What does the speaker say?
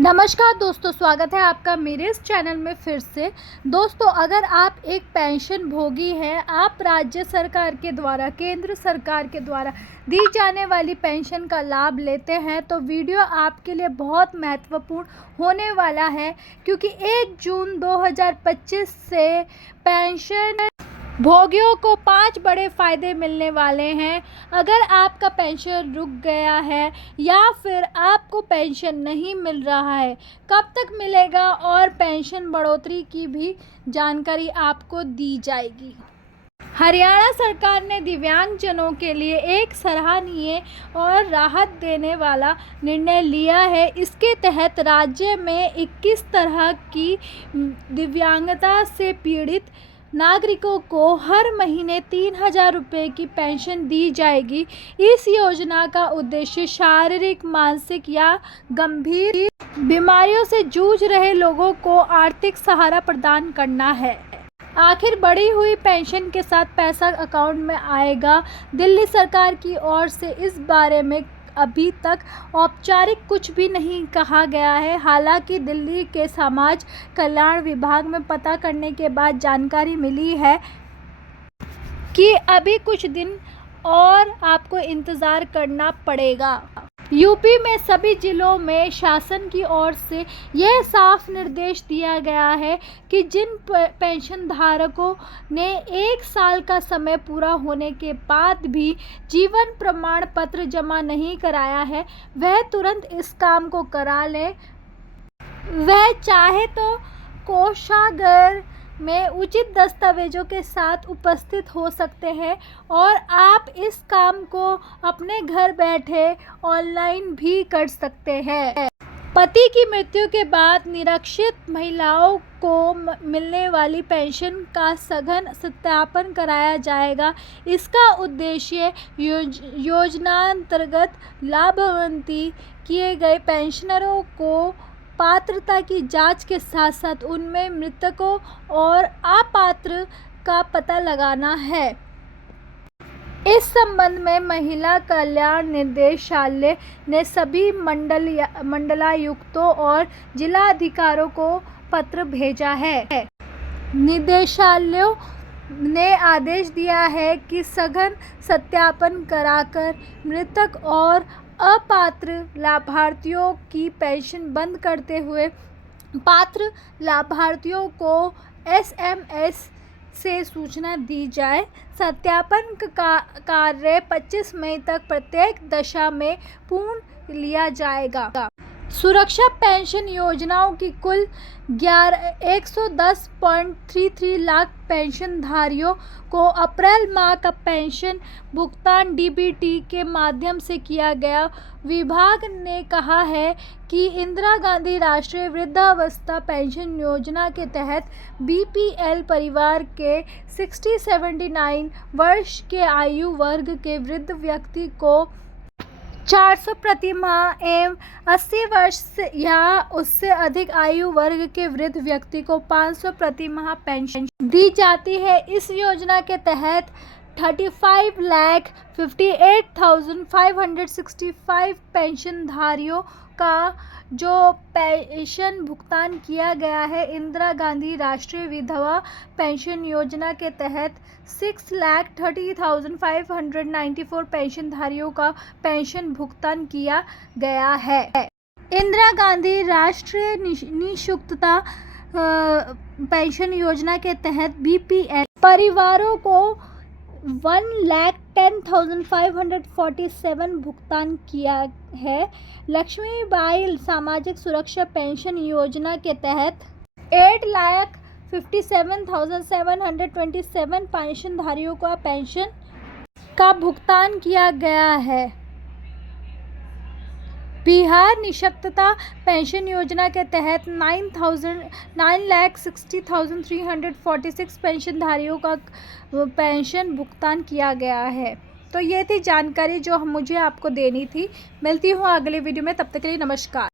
नमस्कार दोस्तों, स्वागत है आपका मेरे इस चैनल में फिर से। दोस्तों, अगर आप एक पेंशन भोगी हैं, आप राज्य सरकार के द्वारा, केंद्र सरकार के द्वारा दी जाने वाली पेंशन का लाभ लेते हैं तो वीडियो आपके लिए बहुत महत्वपूर्ण होने वाला है, क्योंकि 1 जून 2025 से पेंशन भोगियों को 5 बड़े फ़ायदे मिलने वाले हैं। अगर आपका पेंशन रुक गया है या फिर आपको पेंशन नहीं मिल रहा है, कब तक मिलेगा और पेंशन बढ़ोतरी की भी जानकारी आपको दी जाएगी। हरियाणा सरकार ने दिव्यांगजनों के लिए एक सराहनीय और राहत देने वाला निर्णय लिया है। इसके तहत राज्य में 21 तरह की दिव्यांगता से पीड़ित नागरिकों को हर महीने 3,000 रुपये की पेंशन दी जाएगी। इस योजना का उद्देश्य शारीरिक, मानसिक या गंभीर बीमारियों से जूझ रहे लोगों को आर्थिक सहारा प्रदान करना है। आखिर बढ़ी हुई पेंशन के साथ पैसा अकाउंट में आएगा। दिल्ली सरकार की ओर से इस बारे में अभी तक औपचारिक कुछ भी नहीं कहा गया है। हालांकि दिल्ली के समाज कल्याण विभाग में पता करने के बाद जानकारी मिली है कि अभी कुछ दिन और आपको इंतज़ार करना पड़ेगा। यूपी में सभी जिलों में शासन की ओर से यह साफ निर्देश दिया गया है कि जिन पेंशन धारकों ने 1 साल का समय पूरा होने के बाद भी जीवन प्रमाण पत्र जमा नहीं कराया है, वह तुरंत इस काम को करा ले। वह चाहे तो कोषागार में उचित दस्तावेजों के साथ उपस्थित हो सकते हैं और आप इस काम को अपने घर बैठे ऑनलाइन भी कर सकते हैं। पति की मृत्यु के बाद निरक्षित महिलाओं को मिलने वाली पेंशन का सघन सत्यापन कराया जाएगा। इसका उद्देश्य योजनांतर्गत लाभान्वित किए गए पेंशनरों को पात्रता की जांच के साथ साथ उनमें मृतकों और अपात्र का पता लगाना है। इस संबंध में महिला कल्याण निदेशालय ने सभी मंडलायुक्तों और जिलाधिकारियों को पत्र भेजा है। निदेशालयों ने आदेश दिया है कि सघन सत्यापन कराकर मृतक और अपात्र लाभार्थियों की पेंशन बंद करते हुए पात्र लाभार्थियों को SMS से सूचना दी जाए। सत्यापन का कार्य 25 मई तक प्रत्येक दशा में पूर्ण लिया जाएगा। सुरक्षा पेंशन योजनाओं की कुल 110.33 लाख पेंशनधारियों को अप्रैल माह का पेंशन भुगतान DBT के माध्यम से किया गया। विभाग ने कहा है कि इंदिरा गांधी राष्ट्रीय वृद्धावस्था पेंशन योजना के तहत BPL परिवार के 60-79 वर्ष के आयु वर्ग के वृद्ध व्यक्ति को 400 प्रति माह एवं 80 वर्ष या उससे अधिक आयु वर्ग के वृद्ध व्यक्ति को 500 प्रति माह पेंशन दी जाती है। इस योजना के तहत 35,58,565 पेंशनधारियों का जो पेंशन भुगतान किया गया है। इंदिरा गांधी राष्ट्रीय विधवा पेंशन योजना के तहत 6,30,594 पेंशनधारियों का पेंशन भुगतान किया गया है। इंदिरा गांधी राष्ट्रीय निःशुल्कता पेंशन योजना के तहत BPL परिवारों को 1,10,547 भुगतान किया है। लक्ष्मीबाई सामाजिक सुरक्षा पेंशन योजना के तहत 8,57,727 पेंशनधारियों का पेंशन का भुगतान किया गया है। बिहार निःशक्तता पेंशन योजना के तहत 9,60,346 पेंशनधारियों का पेंशन भुगतान किया गया है। तो ये थी जानकारी जो मुझे आपको देनी थी। मिलती हूँ अगले वीडियो में, तब तक के लिए नमस्कार।